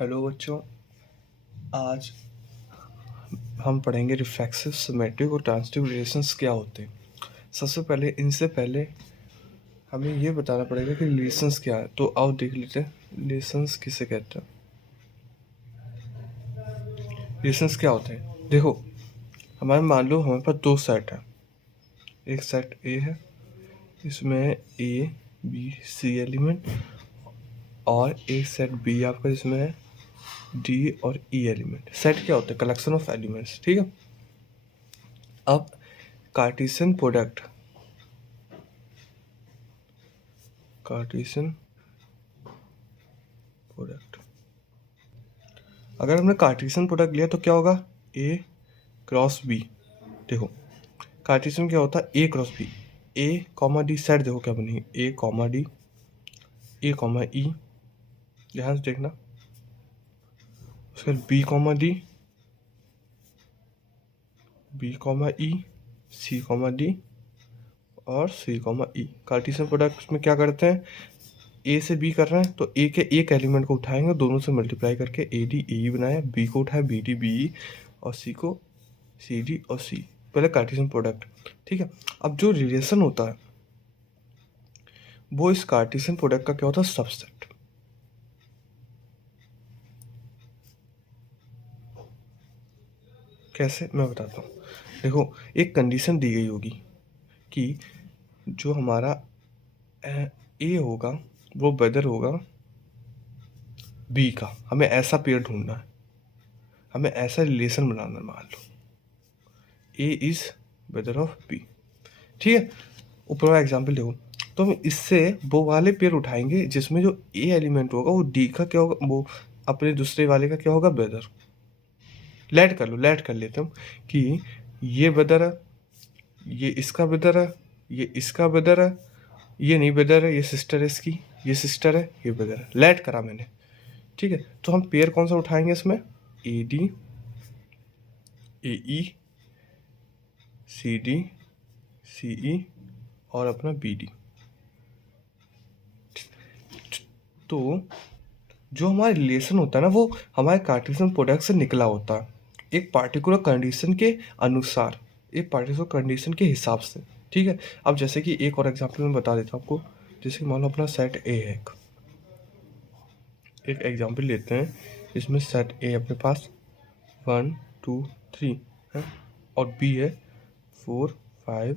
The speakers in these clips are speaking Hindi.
हेलो बच्चों, आज हम पढ़ेंगे रिफ्लेक्सिव, सिमेट्रिक और ट्रांजिटिव रिलेशंस क्या होते हैं। सबसे पहले इनसे पहले हमें ये बताना पड़ेगा कि रिलेशंस क्या है। तो आओ देख लेते हैं रिलेशंस किसे कहते हैं। रिलेशंस क्या होते हैं, देखो हमारे मान लो हमारे पास दो सेट है। एक सेट ए है, इसमें ए बी सी एलिमेंट, और एक सेट बी आपका जिसमें है डी और ई एलिमेंट। सेट क्या होता है? Collection of elements. ठीक है, अब कार्टेशियन प्रोडक्ट अगर हमने कार्टेशियन प्रोडक्ट लिया तो क्या होगा? A cross B. देखो कार्टेशियन क्या होता है? A cross B. A comma D set देखो क्या बनेगी, A comma D, A comma E, ध्यान से देखना। उसके बाद B comma D, B comma E, C comma D और C comma E. Cartesian product में क्या करते हैं? ए से बी कर रहे हैं तो ए के एक एलिमेंट को उठाएंगे, दोनों से मल्टीप्लाई करके ए डी ए ई बनाया, बी को उठाया बी डी बी ई, और सी को सी डी और सी। पहले कार्टेशियन प्रोडक्ट। ठीक है, अब जो रिलेशन होता है वो इस कार्टेशियन प्रोडक्ट का क्या होता है? सबसेट। कैसे, मैं बताता हूँ। देखो एक कंडीशन दी गई होगी कि जो हमारा ए होगा वो वेदर होगा बी का। हमें ऐसा पेयर ढूंढना है, हमें ऐसा रिलेशन बनाना है। मान लो ए इज वेदर ऑफ बी। ठीक है, ऊपर वाला एग्जाम्पल देखो, तो हम इससे वो वाले पेयर उठाएंगे जिसमें जो ए एलिमेंट होगा वो डी का क्या होगा, वो अपने दूसरे वाले का क्या होगा? वेदर। लेट कर लो, लेट कर लेते हम कि ये वेदर है, ये इसका वेदर है, ये इसका वेदर है, ये नहीं वेदर है, ये सिस्टर है इसकी, ये सिस्टर है, ये वेदर है। लेट करा मैंने। ठीक है, तो हम पेयर कौन सा उठाएंगे इसमें? A D, A E, C D, सी ई और अपना बी डी। तो जो हमारा रिलेशन होता है ना वो हमारे कार्टेशियन प्रोडक्ट से निकला होता है, एक पार्टिकुलर कंडीशन के अनुसार, एक पार्टिकुलर कंडीशन के हिसाब से। ठीक है, अब जैसे कि एक और एग्जांपल मैं बता देता हूँ आपको। जैसे कि मान लो अपना सेट ए है, एक एग्जांपल लेते हैं। इसमें सेट ए अपने पास 1 2 3 है और बी है 4 5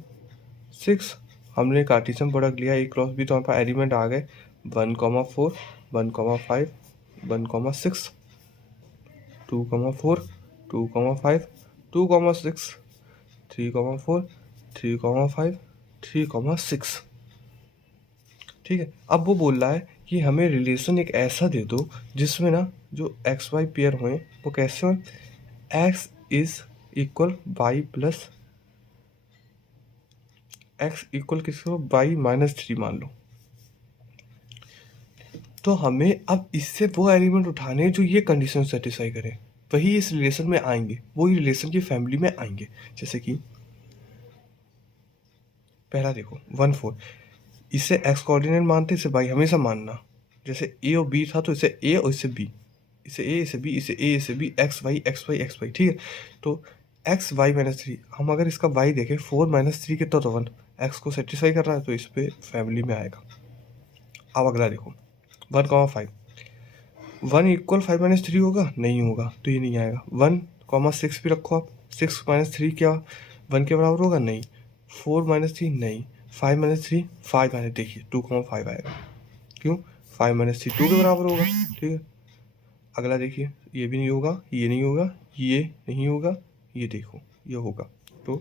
6। हमने कार्टेशियन प्रोडक्ट लिया ए क्रॉस बी, तो हमारे पास एलिमेंट आ गए 1,4 1,5 1,6, 2,4 2,5 2,6, 3,4 3,5 3,6। ठीक है, अब वो बोल रहा है कि हमें रिलेशन एक ऐसा दे दो जिसमें ना जो एक्स वाई पेयर हुए वो कैसे हो? X is equal y plus x equal किसको? वाई -3 मान लो। तो हमें अब इससे वो एलिमेंट उठाने जो ये कंडीशन सेटिस्फाई करें, वही इस रिलेशन में आएंगे, वही रिलेशन की फैमिली में आएंगे। जैसे कि पहला देखो 1 4, इसे एक्स कोऑर्डिनेट मानते, इसे वाई हमेशा मानना। जैसे ए और बी था तो इसे ए और इसे बी, इसे ए इसे बी, इसे ए इसे b, x y x y x y. ठीक है, तो एक्स वाई -3, हम अगर इसका वाई देखें 4 -3 कितना तो 1, एक्स को सेटिस्फाई कर रहा है तो इस पे फैमिली में आएगा। अब अगला देखो 1,5, 1 इक्वल 5 -3 होगा? नहीं होगा, तो ये नहीं आएगा। 1,6 भी रखो आप, 6 -3 क्या 1 के बराबर होगा? नहीं। 4 -3 नहीं, 5 -3 5 देखिए 2,5 आएगा। क्यों? 5 -3 2 के बराबर होगा। ठीक है, अगला देखिए, ये भी नहीं होगा, ये नहीं होगा, ये नहीं होगा, ये देखो ये होगा। तो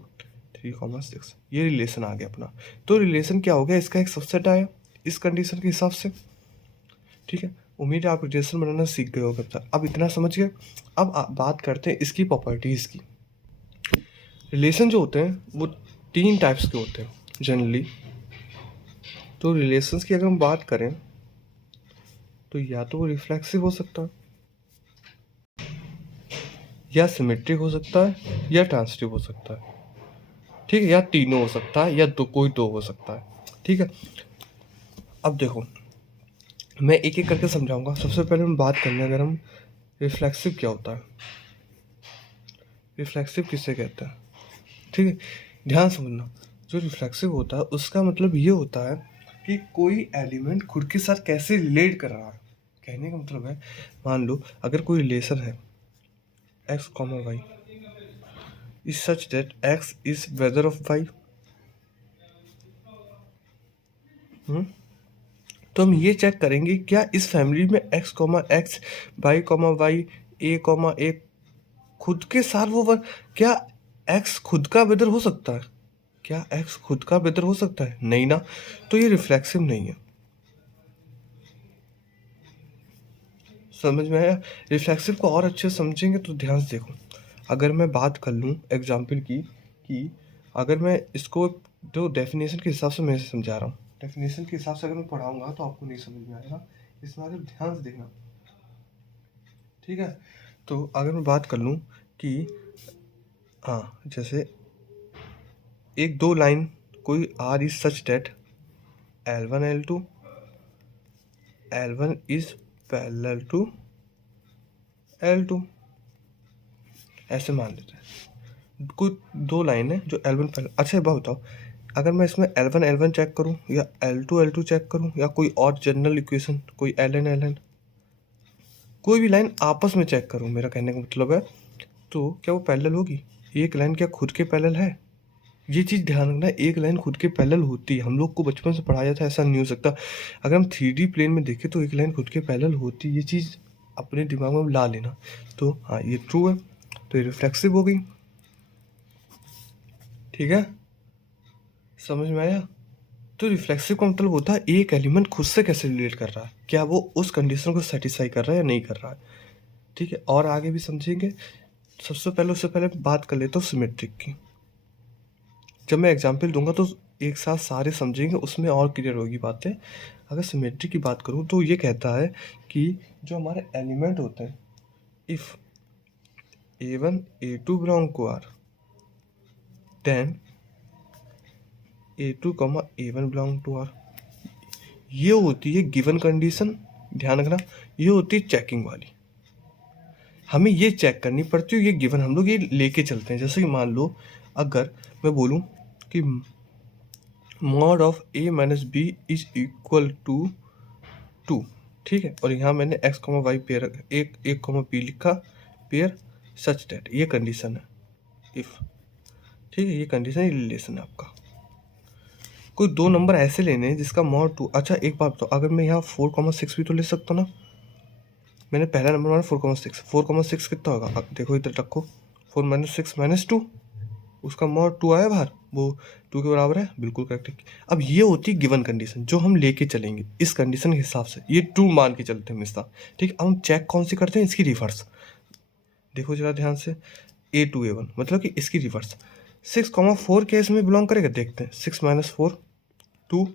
3,6, ये रिलेशन आ गया अपना। तो रिलेशन क्या हो गया? इसका एक सबसेट आया इस कंडीशन के हिसाब से। ठीक है, उम्मीद है आप रिलेशन बनाना सीख गए हो। अब इतना समझ गए। अब बात करते हैं इसकी प्रॉपर्टीज़ की। रिलेशन जो होते हैं वो 3 टाइप्स के होते हैं जनरली। तो रिलेशंस की अगर हम बात करें तो या तो वो रिफ्लेक्सिव हो सकता है, या सिमेट्रिक हो सकता है, या ट्रांजिटिव हो सकता है। ठीक है, या तीनों हो सकता है, या कोई दो हो सकता है। ठीक है, अब देखो मैं एक एक करके समझाऊंगा। सबसे पहले हम बात करेंगे, अगर हम रिफ्लेक्सिव क्या होता है, रिफ्लेक्सिव किससे कहते हैं, ठीक है, ध्यान समझना। जो रिफ्लेक्सिव होता है उसका मतलब ये होता है कि कोई एलिमेंट खुद के साथ कैसे रिलेट कर रहा है। कहने का मतलब है, मान लो अगर कोई रिलेशन है x, y is such that x is weather of y, तो हम ये चेक करेंगे क्या इस फैमिली में x, y, a खुद के साथ क्या x खुद का वेदर हो सकता है, क्या x खुद का वेदर हो सकता है, नहीं ना, तो ये रिफ्लेक्सिव नहीं है। समझ में आया। रिफ्लेक्सिव को और अच्छे से समझेंगे तो ध्यान से देखो, अगर मैं बात कर लूँ एग्जाम्पल की कि अगर मैं इसको जो डेफिनेशन के हिसाब से मैं इसे समझा रहा हूँ, डेफिनेशन के हिसाब से अगर मैं पढ़ाऊंगा तो आपको नहीं समझ में आएगा, इस बारे में ध्यान से देखना, ठीक है। तो अगर मैं बात कर लूँ कि हाँ, जैसे एक दो लाइन कोई R is such that L1 L1 is parallel to L2, ऐसे मान लेते हैं कोई दो लाइन है जो L1 पैरेलल। अच्छा एक बात बताओ, अगर मैं इसमें L1 चेक करूं या L2 चेक करूं या कोई और जनरल इक्वेशन कोई Ln कोई भी लाइन आपस में चेक करूं, मेरा कहने का मतलब है, तो क्या वो पैरेलल होगी? एक लाइन क्या खुद के पैरेलल है? ये चीज़ ध्यान रखना, एक लाइन खुद के पैरेलल होती है, हम लोग को बचपन से पढ़ाया था, ऐसा नहीं हो सकता। अगर हम 3D प्लेन में देखें तो एक लाइन खुद के पैरेलल होती है, ये चीज़ अपने दिमाग में ला लेना। तो हाँ ये ट्रू है, तो ये रिफ्लेक्सिव हो गई, ठीक है, समझ में आया। तो रिफ्लेक्सिव का मतलब होता है एक एलिमेंट खुद से कैसे रिलेट कर रहा है, क्या वो उस कंडीशन को सेटिस्फाई कर रहा है या नहीं कर रहा है, ठीक है। और आगे भी समझेंगे। सबसे पहले उससे पहले बात कर लेता हूँ सिमेट्रिक की। जब मैं एग्जाम्पल दूंगा तो एक साथ सारे समझेंगे, उसमें और क्लियर होगी बातें। अगर सिमेट्री की बात करूँ तो ये कहता है कि जो हमारे एलिमेंट होते हैं, if A1 A2 belong to R, then A2 A1 belong to R, ये होती है गिवन कंडीशन। ध्यान रखना, ये होती है चेकिंग वाली, हमें ये चेक करनी पड़ती है, ये गिवन हम लोग ये लेके चलते हैं। जैसे कि मान लो अगर मैं बोलूँ कि mod of A minus b is equal to 2, ठीक है, और यहाँ मैंने x, y पेयर एक पी लिखा, पेयर सच डेट, ये कंडीशन है इफ, ठीक है, ये कंडीशन, ये रिलेशन है आपका। कोई दो नंबर ऐसे लेने हैं जिसका मॉड 2। अच्छा एक बात बताओ, अगर मैं यहाँ 4,6 भी तो ले सकता हूँ ना, मैंने पहला नंबर माना 4,6 कितना होगा, अब देखो इधर रखो, 4 माइनस 6 माइनस 2, उसका मॉड 2 आया बाहर, वो 2 के बराबर है, बिल्कुल करेक्ट है। अब ये होती है गिवन कंडीशन जो हम लेके चलेंगे, इस कंडीशन के हिसाब से ये ट्रू मान के चलते हैं हमेशा, ठीक। अब हम चेक कौन सी करते हैं, इसकी रिवर्स। देखो जरा ध्यान से, A2 A1 मतलब कि इसकी रिवर्स। 6,4 क्या इसमें बिलोंग करेगा, देखते हैं। 6 माइनस 4 2,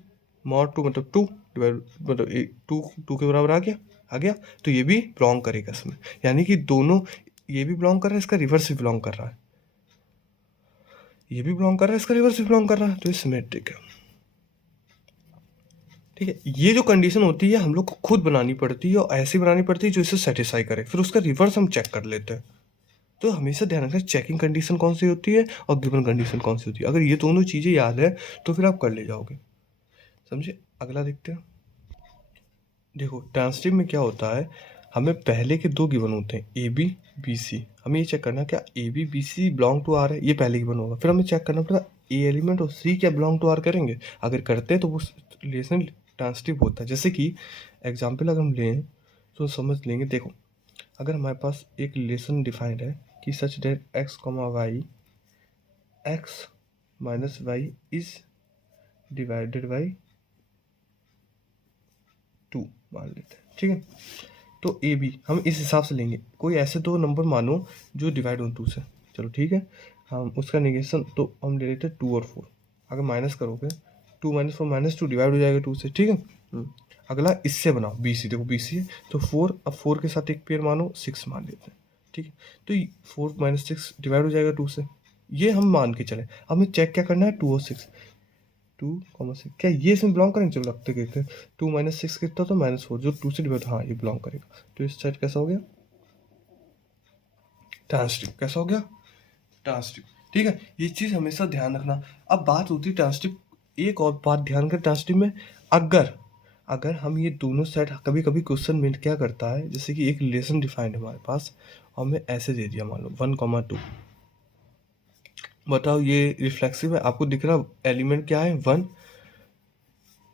मॉड 2 मतलब 2 डिवाइड मतलब 2 के बराबर आ गया, तो ये भी बिलोंग करेगा इसमें, यानी कि दोनों, ये भी बिलोंग कर रहा है, इसका रिवर्स भी बिलोंग कर रहा है, ये भी बिलोंग कर रहा है, इसका रिवर्स भी बिलोंग कर रहा है, तो ये सिमेट्रिक है, ठीक है। ये जो कंडीशन होती है हम लोग को खुद बनानी पड़ती है, और ऐसी बनानी पड़ती है जो इसे सेटिस्फाई करे, फिर उसका रिवर्स हम चेक कर लेते हैं। तो हमेशा ध्यान रखना चेकिंग कंडीशन कौन सी होती है और गिवन कंडीशन कौन सी होती है, अगर ये दोनों चीज़ें याद है तो फिर आप कर ले जाओगे, समझे। अगला देखते हैं। देखो ट्रांसिटिव में क्या होता है, हमें पहले के दो गिवन होते हैं ए बी बी सी, हमें ये चेक करना क्या a b b c belong to R है, ये पहले गिवन होगा, फिर हमें चेक करना पड़ेगा ए एलिमेंट और सी क्या बिलोंग टू आर करेंगे, अगर करते हैं तो वो रिलेशन ट्रांसिटिव होता है। जैसे कि एग्जाम्पल अगर हम लें तो समझ लेंगे, देखो अगर हमारे पास एक रिलेशन डिफाइंड है कि such that X minus Y is divided by 2 मान लेते हैं, ठीक है। तो ए बी हम इस हिसाब से लेंगे, कोई ऐसे दो नंबर मानो जो डिवाइड हो 2 से, चलो ठीक है, हम उसका निगेशन तो हम ले लेते हैं 2 और 4, अगर माइनस करोगे 2 माइनस 4 माइनस 2 डिवाइड हो जाएगा 2 से, ठीक है। अगला इससे बनाओ बी सी, देखो बी सी है तो 4, अब 4 के साथ एक पेयर मानो 6 मान लेते हैं, ठीक है। तो 4 माइनस 6 डिवाइड हो जाएगा 2 से, ये हम मान के चले। अब हमें चेक क्या करना है 2 और 6, 2,6 क्या ये इसमें बिलोंग करेंगे, चलो लगते कहते 2 माइनस 6 कितना तो -4 जो 2 से डिवाइड, हाँ ये बिलोंग करेगा, तो इस साइड कैसा हो गया ट्रांसटिव कैसा हो गया, ट्रांसटिव। ठीक है, ये चीज हमेशा ध्यान रखना। अब बात होती है ट्रांसटिव, एक और बात ध्यान कर ट्रांसटिव में, अगर अगर हम ये दोनों सेट, कभी कभी क्वेश्चन में क्या करता है, जैसे कि एक रिलेशन डिफाइंड है हमारे पास और हमें ऐसे दे दिया, मान लो 1,2, बताओ ये रिफ्लेक्सिव है, आपको दिख रहा एलिमेंट क्या है 1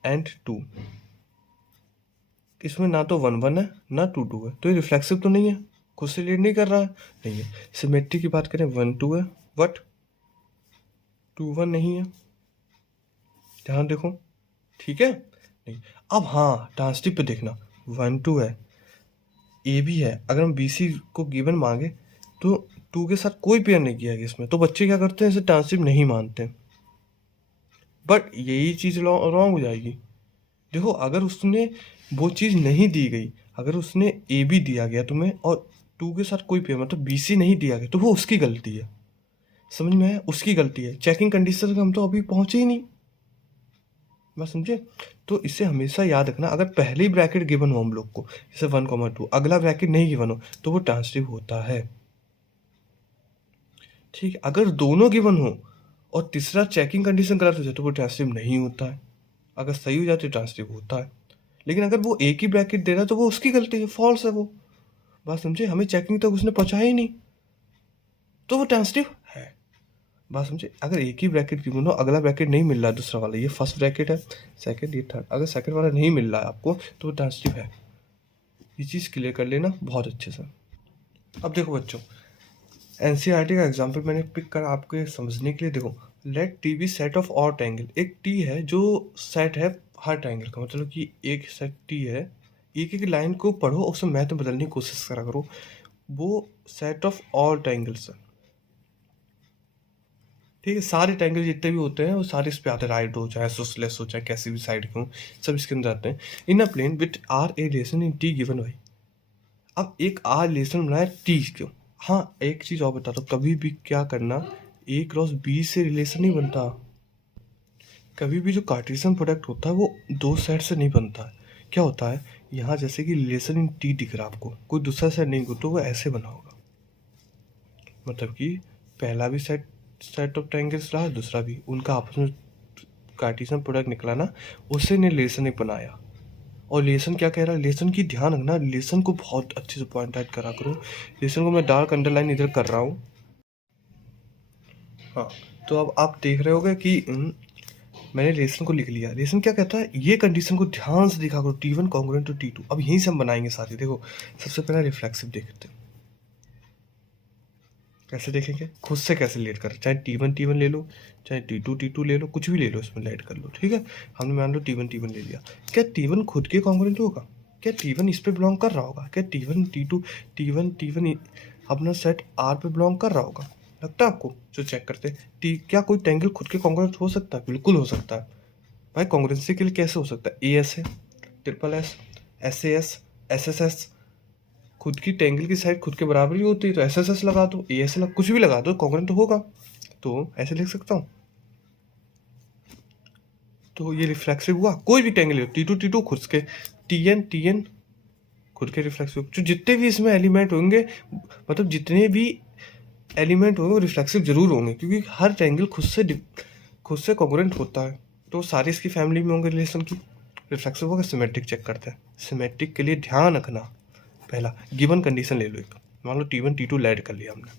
and 2, इसमें ना तो 1 1 है ना 2 2 है, तो ये रिफ्लेक्सिव तो नहीं है, खुद से लीड नहीं कर रहा है, नहीं है। सिमेट्री की बात करें 1 2 है, बट 2 1 नहीं है, ध्यान देखो, ठीक है नहीं। अब हाँ, ट्रांसटिव पे देखना, 1 2 है, ए भी है, अगर हम बी सी को गिवन मांगे तो 2 के साथ कोई पेयर नहीं किया गया इसमें, तो बच्चे क्या करते हैं, इसे ट्रांसटिव नहीं मानते, बट यही चीज़ रॉन्ग हो जाएगी। देखो, अगर उसने वो चीज़ नहीं दी गई, अगर उसने ए बी दिया गया तुम्हें और 2 के साथ कोई पेयर, मतलब बी सी नहीं दिया गया, तो वो उसकी गलती है, समझ में आया, उसकी गलती है। चेकिंग कंडीशन हम तो अभी पहुंचे ही नहीं, बात समझे। तो इसे हमेशा याद रखना, अगर पहली ब्रैकेट गिवन हो हम लोग को, जैसे 1,2, अगला ब्रैकेट नहीं गिवन हो, तो वो ट्रांसटिव होता है। ठीक है, अगर दोनों गिवन हो और तीसरा चेकिंग कंडीशन गलत हो जाए, तो वो ट्रांसटिव नहीं होता है, अगर सही हो जाए तो ट्रांसटिव होता है। लेकिन अगर वो एक ही ब्रैकेट दे रहा है, तो वो उसकी गलती है, फॉल्स है वो, बात समझे, हमें चेकिंग तक उसने पहुंचाया ही नहीं, तो वो ट्रांसटिव है, बात समझे। अगर एक ही ब्रैकेट गिवन हो, अगला ब्रैकेट नहीं मिल रहा है, दूसरा वाला, ये फर्स्ट ब्रैकेट है, सेकंड, ये थर्ड, अगर सेकंड वाला नहीं मिल रहा है आपको, तो वो ट्रांसटिव है। ये चीज़ क्लियर कर लेना बहुत अच्छे से। अब देखो बच्चों, एनसीईआरटी का एग्जाम्पल मैंने पिक करा आपके समझने के लिए। देखो, let T be set of all triangle, एक टी है जो सेट है हर ट्रायंगल का, मतलब कि एक सेट टी है, एक एक लाइन को पढ़ो, उसमें मैथ में बदलने की कोशिश करा करो, वो सेट ऑफ ऑल ट्रायंगल्स है, ठीक है। सारे ट्रायंगल जितने भी होते हैं वो सारे इस पे आते हैं, राइट हो चाहे सोसलेस हो चाहे कैसी भी साइड के हो, सब इसके अंदर आते हैं। In a plane with R a relation in T given भाई, अब एक आर रिलेशन बनाया टी क्यों। हाँ, एक चीज़ और बता दो, कभी भी क्या करना, ए क्रॉस बी से रिलेशन नहीं बनता, कभी भी जो कार्टेशियन प्रोडक्ट होता है वो दो सेट से नहीं बनता है। क्या होता है, यहाँ जैसे कि रिलेशन इन टी दिख रहा है आपको, कोई दूसरा सेट नहीं हो, तो वो ऐसे बना होगा, मतलब कि पहला भी सेट सेट ऑफ ट्रायंगल्स रहा, दूसरा भी, उनका आपस में कार्टेशियन प्रोडक्ट निकला ना, उससे ने रिलेशन एक बनाया। और रिलेशन क्या कह रहा है, रिलेशन की ध्यान रखना, रिलेशन को बहुत अच्छे से पॉइंट आउट करा करो। रिलेशन को मैं डार्क अंडरलाइन इधर कर रहा हूँ। हाँ, तो अब आप देख रहे होगे कि मैंने रिलेशन को लिख लिया। रिलेशन क्या कहता है, ये कंडीशन को ध्यान से देखा करो, T1 कॉन्ग्रुएंट टू T2। अब यहीं से हम बनाएंगे सारे। देखो, सबसे पहला रिफ्लेक्सिव देखते हैं, कैसे देखेंगे, खुद से कैसे लेट कर, चाहे T1 ले लो, चाहे T2 ले लो, कुछ भी ले लो, इसमें लेट कर लो, ठीक है। हमने मान लो T1 ले लिया, क्या T1 खुद के कॉन्ग्रुएंट होगा, क्या T1 इस पे बिलोंग कर रहा होगा, क्या T1 T2 T1 अपना सेट R पे बिलोंग कर रहा होगा, लगता है आपको। जो चेक करते हैं क्या कोई ट्रायंगल खुद के कॉन्ग्रुएंट हो सकता है, बिल्कुल हो सकता है भाई। कॉन्ग्रुएंसी के लिए कैसे हो सकता है, AS है, SSS, SAS, SSS, खुद की ट्रायंगल की साइड खुद के बराबर ही होती है, तो SSS लगा दो, AS लगा, कुछ भी लगा दो, कॉन्ग्रुएंट तो होगा। तो ऐसे लिख सकता हूँ, तो ये रिफ्लेक्सिव हुआ। कोई भी ट्रायंगल हो, T2 खुद के, TN खुद के रिफ्लेक्सिव, जो जितने भी इसमें एलिमेंट होंगे, मतलब जितने भी एलिमेंट होंगे वो रिफ्लेक्सिव जरूर होंगे, क्योंकि हर ट्रायंगल खुद से कॉन्ग्रुएंट होता है, तो सारे इसकी फैमिली में होंगे रिलेशन की। रिफ्लेक्सिव होगा, सिमेट्रिक चेक करते हैं। सिमेट्रिक के लिए ध्यान रखना, पहला गिवन कंडीशन ले लो, एक मान लो T1 T2 ऐड कर लिया हमने,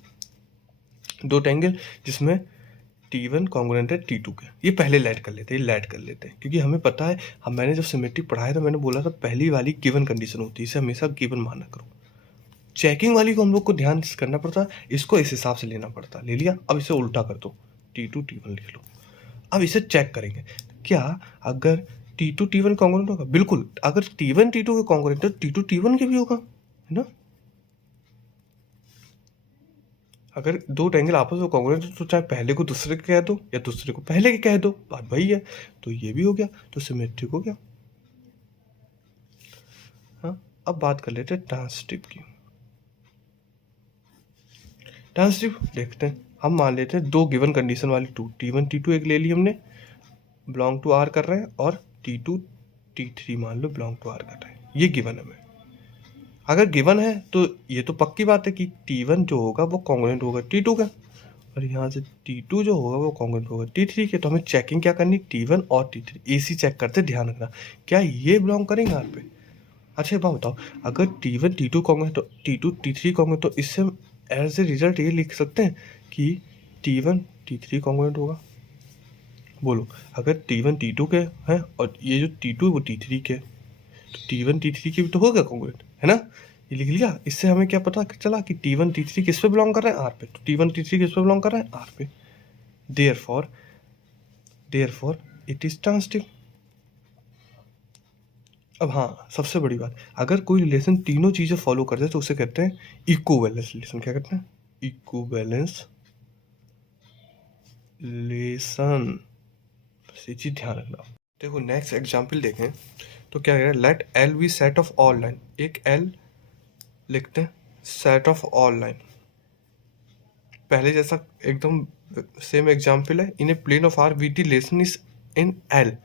दो ट्रायंगल जिसमें T1 कॉन्ग्रुएंट है T2 के, ये पहले ऐड कर लेते हैं, क्योंकि हमें पता है, मैंने जब सिमेट्रिक पढ़ाया था मैंने बोला था पहली वाली गिवन कंडीशन होती है, इसे हमेशा गिवन माना करो। चेकिंग वाली को हम लोग को ध्यान करना पड़ता, इसको इस हिसाब से लेना पड़ता। ले लिया, अब इसे उल्टा कर दो, T2 T1 लिख लो। अब इसे चेक करेंगे, क्या अगर T2 T1 कॉन्ग्रुएंट होगा, बिल्कुल। अगर T1 T2 के कॉन्ग्रुएंट है, T2 T1 के भी होगा, है ना। अगर दो ट्रायंगल आपस में कॉन्ग्रुएंट है, तो चाहे पहले को दूसरे के कह दो या दूसरे को पहले के कह दो, बात वही है। तो ये भी हो गया, तो सिमेट्रिक हो गया। हाँ, अब बात कर लेते हैं ट्रांसटिव की। ट्रांसटिव देखते हैं, हम मान लेते हैं दो गिवन कंडीशन वाली T1 T2 एक ले ली हमने, बिलोंग टू R कर रहे हैं, और T2 T3 मान लो बिलोंग टू R कर रहे हैं, ये गिवन है हमें। अगर गिवन है तो ये तो पक्की बात है कि T1 जो होगा वो कॉन्ग्रुएंट होगा T2 का, और यहाँ से T2 जो होगा वो कॉन्ग्रुएंट होगा T3 के। तो हमें चेकिंग क्या करनी, T1 और T3 AC चेक करते, ध्यान रखना क्या ये बिलोंग करेंगे आर पे। अच्छा एक बात बताओ, अगर T1 T2 कॉन्ग्रुएंट तो T2 T3 कॉन्ग्रुएंट, तो इससे हम एज ए रिजल्ट ये लिख सकते हैं कि T1 T3 कॉन्ग्रुएंट होगा। बोलो, अगर T1 T2 के हैं और ये जो T2 वो T3 के, तो T1 T3 के भी तो होगा कॉन्ग्रुएंट, है ना। ये लिख लिया। इससे हमें क्या पता चला कि T1 T3 किस पे बिलोंग कर रहे हैं, आर पे। तो T1 T3 किस पे बिलोंग कर रहे हैं, आर पे। Therefore it is transitive. अब हाँ, सबसे बड़ी बात, अगर कोई रिलेशन तीनों चीजें फॉलो करते हैं तो उसे कहते हैं इक्विवेलेंस रिलेशन। क्या कहते हैं, इक्विवेलेंस रिलेशन। बस ये चीज ध्यान रखना। देखो नेक्स्ट एग्जाम्पल देखें तो क्या कह रहा है, let L be set of all line. एक एल लिखते हैं, सेट ऑफ ऑल लाइन। पहले जैसा एकदम सेम एग्जाम्पल है, in a plane of R V T relation is in L.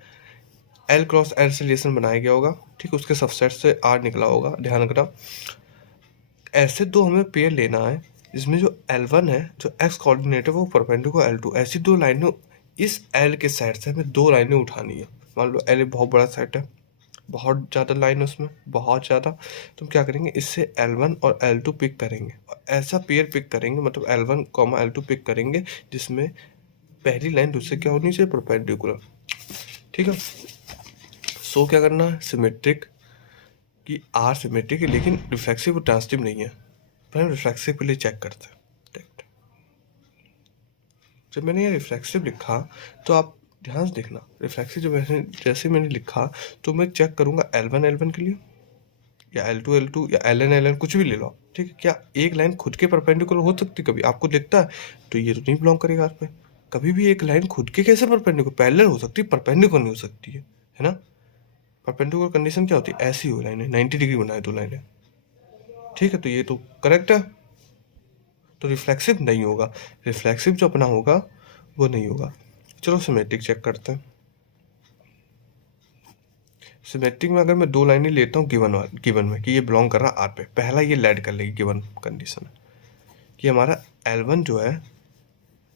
L cross L से रिलेशन बनाया गया होगा, ठीक, उसके सबसेट से आर निकला होगा, ध्यान रखना। ऐसे दो हमें पेयर लेना है जिसमें जो L1 है, जो एक्स कोऑर्डिनेट है वो परपेंडिकुलर L2। ऐसी दो लाइनें, इस L के सेट से हमें दो लाइनें उठानी है। मान लो L एक बहुत बड़ा सेट है, बहुत ज़्यादा लाइन है उसमें, बहुत ज़्यादा। तो हम क्या करेंगे, इससे L1 और L2 पिक करेंगे और ऐसा पेयर पिक करेंगे, मतलब L1 L2 पिक करेंगे जिसमें पहली लाइन दूसरे क्या होनी चाहिए, परपेंडिकुलर, ठीक है। सो क्या करना है, सिमेट्रिक कि आर सिमेट्रिक है लेकिन रिफ्लेक्सिव और ट्रांजिटिव नहीं है। पर हम रिफ्लेक्सिव के लिए चेक करते हैं। जब मैंने ये रिफ्लेक्सिव लिखा तो आप ध्यान से देखना, रिफ्लेक्सिव जो जैसे मैंने लिखा तो मैं चेक करूंगा L1 L1 के लिए, या L2 L2, या LN LN, कुछ भी ले लो, ठीक है। क्या एक लाइन खुद के परपेंडिकुलर हो सकती, कभी आपको दिखता है तो ये तो नहीं बिलोंग करेगा आर पे। कभी भी एक लाइन खुद के कैसे परपेंडिकुलर, पैरेलल हो सकती है, परपेंडिकुलर नहीं हो सकती है ना। परपेंडिकुलर कंडीशन क्या होती है, ऐसी हो लाइनें 90 डिग्री बनाए दो लाइनें, ठीक है। तो ये तो करेक्ट है, तो रिफ्लेक्सिव नहीं होगा। रिफ्लेक्सिव जो अपना होगा वो नहीं होगा। चलो सिमेट्रिक चेक करते हैं। सिमेट्रिक में अगर मैं दो लाइनें लेता हूँ गिवन में कि ये बिलोंग कर रहा है आर पे, पहला ये लेड कर लेगी गिवन कंडीशन है कि हमारा L1 जो है,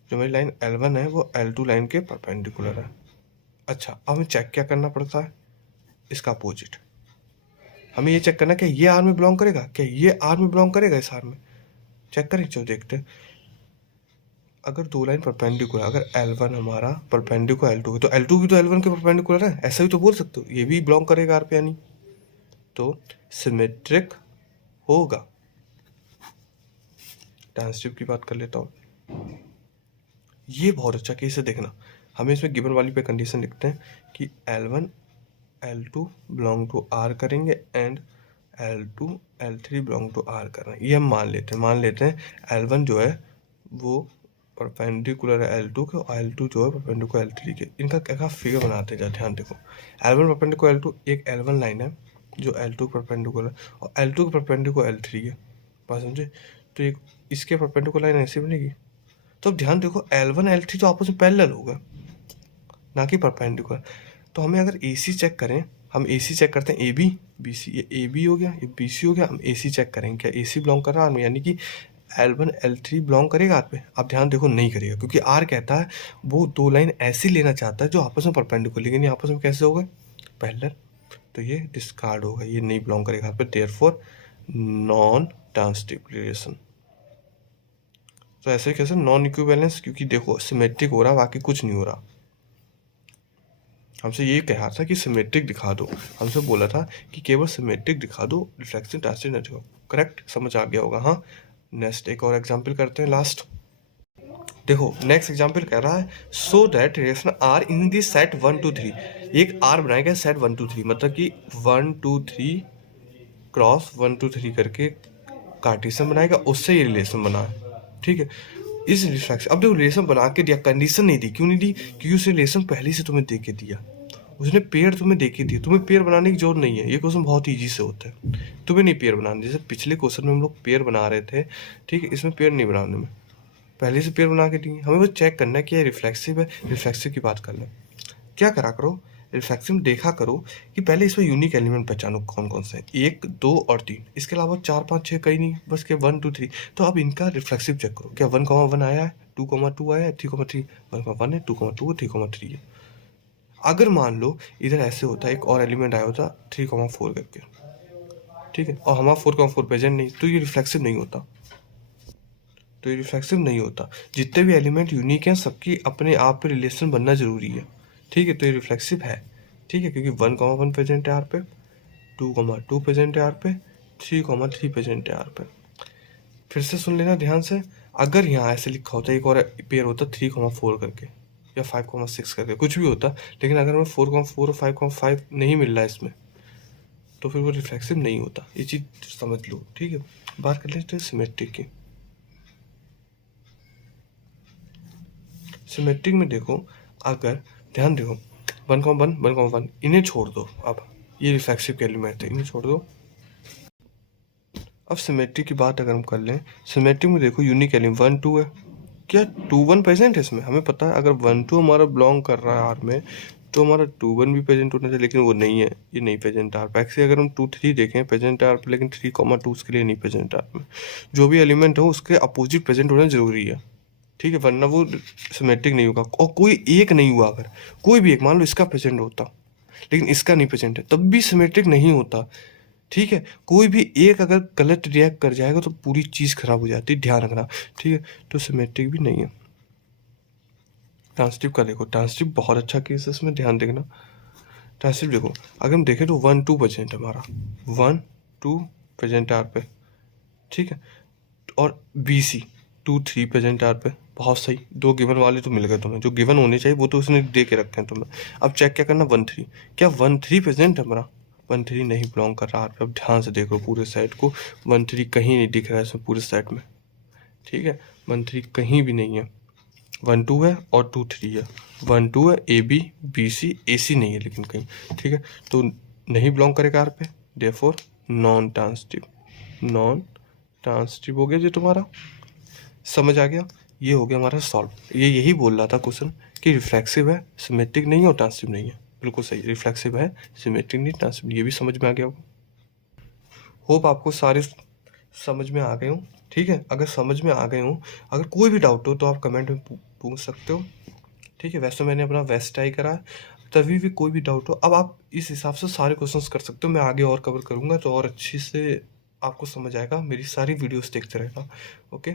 जो मेरी लाइन L1 है वो L2 लाइन के परपेंडिकुलर है। अच्छा, अब हमें चेक क्या करना पड़ता है, इसका अपोजिट। हमें ये चेक करना कि ये आर में बिलोंग करेगा, क्या ये आर में बिलोंग करेगा, इस आर में चेक करें। चलो देखते हैं। अगर दो लाइन परपेंडिकुलर, अगर L1 हमारा परपेंडिकुलर L2 है तो L2 भी तो L1 के परपेंडिकुलर है, ऐसा भी तो बोल सकते हो, ये भी बिलोंग करेगा आर पे, यानी तो सिमेट्रिक होगा। ट्रांजिटिव की बात कर लेता हूँ। ये बहुत अच्छा केस है, देखना। हमें इसमें गिवन वाली पे कंडीशन लिखते हैं कि L1 L2 belong to R करेंगे and L2 L3 belong to R कर रहे हैं। ये हम मान लेते हैं L1 जो है वो परपेंडिकुलर है L2 के, और L2 जो है परपेंडिकुलर L3 के। इनका क्या फिगर बनाते हैं, ध्यान देखो। L1 परपेंडिकुलर L2, एक L1 लाइन है जो L2 परपेंडिकुलर, और L2 के परपेंडिकुलर L3 है, बात समझे। तो एक इसके परपेंडिकुलर लाइन ऐसी बनेगी। तो अब ध्यान देखो, L1 L3 तो आपस में पैरेलल होगा, ना कि परपेंडिकुलर। तो हमें अगर AC चेक करें, हम AC चेक करते हैं AB BC, ये AB हो गया, ये BC हो गया। हम AC चेक करेंगे क्या AC बिलोंग कर रहा है, यानी कि L1 L3 बिलोंग करेगा आर पे। आप ध्यान देखो, नहीं करेगा, क्योंकि आर कहता है वो दो लाइन ऐसी लेना चाहता है जो आपस में परपेंडिकुलर, लेकिन ये आपस में कैसे हो गए, पैरेलल। तो ये डिस्कार्ड होगा, ये नहीं बिलोंग करेगा आर पे। Therefore non transitive relation. तो ऐसे कैसे नॉन इक्विवेलेंस, क्योंकि देखो सिमेट्रिक हो रहा, बाकी कुछ नहीं हो रहा। हमसे ये कहा था कि सिमेट्रिक दिखा दो, हमसे बोला था कि केवल सिमेट्रिक दिखा दो, रिफ्लेक्शन ट्रांजिटिव न दिखाओ। करेक्ट, समझ आ गया होगा। हाँ, नेक्स्ट एक और एग्जांपल करते हैं, लास्ट। देखो नेक्स्ट एग्जांपल कह रहा है, so that relation are in the set 1 2 3। एक आर बनाया गया सेट 1 2 3, मतलब कि 1 2 3 क्रॉस 1 2 3 करके कार्टेशियन बनाएगा, उससे ये रिलेशन बना है, ठीक है। इस रिफ्लेक्शन, अब देखो रिलेशन बना के दिया, कंडीशन नहीं दी। क्यों नहीं दी, क्योंकि उस रिलेशन पहले से तुम्हें दे के दिया, उसने पेयर तुम्हें दे के दिया। तुम्हें पेयर बनाने की जरूरत नहीं है, ये क्वेश्चन बहुत ईजी से होता है। तुम्हें नहीं पेयर बनाने, जैसे पिछले क्वेश्चन में हम लोग पेयर बना रहे थे, ठीक है। इसमें पेयर नहीं बनाने में, पहले से पेयर बना के दिए। हमें बस चेक करना है कि ये रिफ्लेक्सिव है, रिफ्लेक्सिव की बात कर लें। क्या करा करो, रिफ्लेक्सिव देखा करो कि पहले इसमें यूनिक एलिमेंट पहचानो कौन कौन से हैं, 1, 2 और 3, इसके अलावा 4, 5, 6 कहीं नहीं, बस क्या 1, 2, 3। तो अब इनका रिफ्लेक्सिव चेक करो, क्या 1, 1 आया है, 2, 2 आया है, 3, 1, है, 2, 2 है, 3, है। अगर मान लो इधर ऐसे होता है, एक और एलिमेंट आया होता 3, 4 करके, ठीक है, और हमारा 4, 4 प्रेजेंट नहीं, तो ये रिफ्लेक्सिव नहीं होता। जितने भी एलिमेंट यूनिक हैं सबकी अपने आप पे रिलेशन बनना जरूरी है, ठीक है, तो ये रिफ्लेक्सिव है, ठीक है, क्योंकि 1, 1 प्रेजेंट है आर पे, 2, 2 प्रेजेंट है आर पे, 3, 3 प्रेजेंट है आर पे। फिर से सुन लेना ध्यान से, अगर यहाँ ऐसे लिखा होता एक और पेयर होता 3, 4 करके या 5, 6 करके, कुछ भी होता, लेकिन अगर हमें 4, 4 और 5, 5 नहीं मिल रहा है इसमें, तो फिर वो रिफ्लेक्सिव नहीं होता। ये चीज समझ लो, ठीक है। बात कर लेते हैं सिमेट्रिक की। सिमेट्रिक में देखो, अगर ध्यान देखो 1, 1 इन्हें छोड़ दो, अब ये रिफ्लेक्सिव के एलिमेंट थे, इन्हें छोड़ दो। अब सिमेट्रिक की बात अगर हम कर लें, सिमेट्रिक में देखो यूनिक एलिमेंट 1, 2 है, क्या 2, 1 प्रेजेंट है इसमें, हमें पता है अगर 1, 2 हमारा बिलोंग कर रहा है आर में, तो हमारा 2, 1 भी प्रेजेंट होना चाहिए, लेकिन वो नहीं है, ये नहीं प्रेजेंट आर पे। एक्चुअली अगर हम 2, 3 देखें प्रेजेंट आर पे, लेकिन 3, 2 उसके लिए नहीं प्रेजेंट आर में। जो भी एलिमेंट हो उसके अपोजिट प्रेजेंट होना जरूरी है, ठीक है, वरना वो सिमेट्रिक नहीं होगा। और कोई एक नहीं हुआ, अगर कोई भी एक, मान लो इसका प्रेजेंट होता लेकिन इसका नहीं प्रेजेंट है, तब भी सिमेट्रिक नहीं होता, ठीक है। कोई भी एक अगर गलत रिएक्ट कर जाएगा तो पूरी चीज़ खराब हो जाती है, ध्यान रखना, ठीक है। तो सिमेट्रिक भी नहीं है। ट्रांसिटिव का देखो, ट्रांसिटिव बहुत अच्छा केस है, इसमें ध्यान देखना। ट्रांसिटिव देखो, अगर हम देखें तो 1, 2 प्रेजेंट है हमारा, 1, 2 प्रेजेंट आर पे, ठीक है, और BC 2, 3 प्रेजेंट आर पे, बहुत सही। 2 गिवन वाले तो मिल गए तुम्हें, जो गिवन होने चाहिए वो तो उसने दे के रखे हैं तुम्हें। अब चेक क्या करना, 1, 3, क्या 1, 3 प्रेजेंट है हमारा, 1, 3 नहीं बिलोंग कर रहा आर पे। अब ध्यान से देखो पूरे सेट को, 1, 3 कहीं नहीं दिख रहा है इसमें पूरे सेट में, ठीक है, 1, 3 कहीं भी नहीं है। 1, 2 है और 2, 3 है, 1, 2 है, AB BC AC नहीं है लेकिन कहीं, ठीक है, तो नहीं बिलोंग करेगा आर पे, देयरफॉर नॉन ट्रांसिटिव हो गया जी तुम्हारा। समझ आ गया, ये हो गया हमारा सॉल्व। ये यही बोल रहा था क्वेश्चन कि रिफ्लेक्सिव है, सिमेट्रिक नहीं है और ट्रांसिटिव नहीं है। बिल्कुल सही, रिफ्लेक्सिव है, सिमेट्रिक नहीं, ट्रांसिटिव नहीं। ये भी समझ में आ गया होगा। होप आपको सारे समझ में आ गए हो, ठीक है। अगर समझ में आ गए हो, अगर कोई भी डाउट हो तो आप कमेंट में पूछ सकते हो, ठीक है। वैसे मैंने अपना बेस्ट ट्राई करा है, तभी भी कोई भी डाउट हो, अब आप इस हिसाब से सारे क्वेश्चंस कर सकते हो। मैं आगे और कवर करूँगा तो और अच्छी से आपको समझ आएगा, मेरी सारी वीडियोस देखते रहना, ओके।